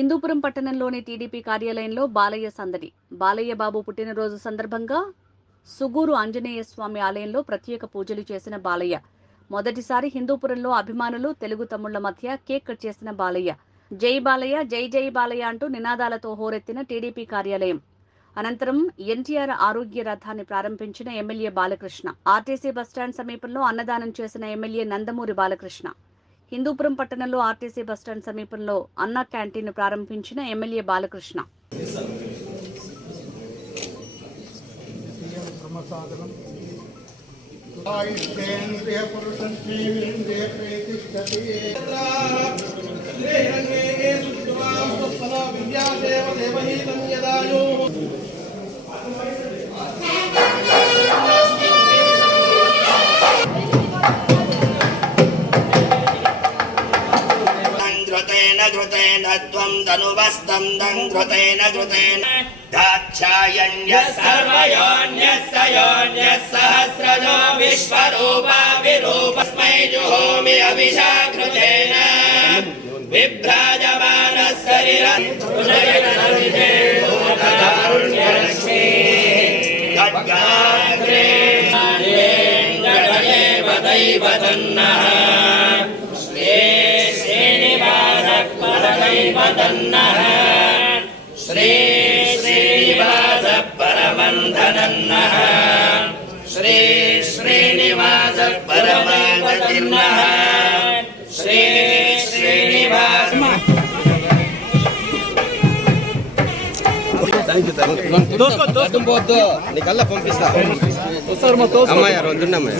హిందూపురం పట్టణంలోని టీడీపీ కార్యాలయంలో బాలయ్య సందడి. బాలయ్య బాబు పుట్టినరోజు సందర్భంగా సుగూరు ఆంజనేయ స్వామి ఆలయంలో ప్రత్యేక పూజలు చేసిన బాలయ్య. మొదటిసారి హిందూపురంలో అభిమానులు, తెలుగు తమ్ముళ్ల మధ్య కేక్ కట్ చేసిన బాలయ్య. జై బాలయ్య, జై జై బాలయ్య అంటూ నినాదాలతో హోరెత్తిన టీడీపీ కార్యాలయం. అనంతరం ఎన్టీఆర్ ఆరోగ్య రథాన్ని ప్రారంభించిన ఎమ్మెల్యే బాలకృష్ణ. ఆర్టీసీ బస్టాండ్ సమీపంలో అన్నదానం చేసిన ఎమ్మెల్యే నందమూరి బాలకృష్ణ. హిందూపురం పట్టణంలో ఆర్టీసీ బస్టాండ్ సమీపంలో అన్న క్యాంటీన్ ప్రారంభించిన ఎమ్మెల్యే బాలకృష్ణ. ध्रुतेन त्वं तनुवस्तं ध्रुतेन दाक्षायण्यः सर्वयोन्यस्य योन्यः सहस्रजो विश्वरूपा विरूपस्मै जुहोमि अभिषाकृतेन विभ्राजमानः शरीरं लोककारुण्यलक्ष्मी खड्गाग्रे दैव तन्नः श्री श्रीनिवास परमंधनन्नः श्री श्रीनिवास परमागतिर्नः श्री श्रीनिवास నీకల్లా పంపిస్తా అమ్మాయి 2 అమ్మాయి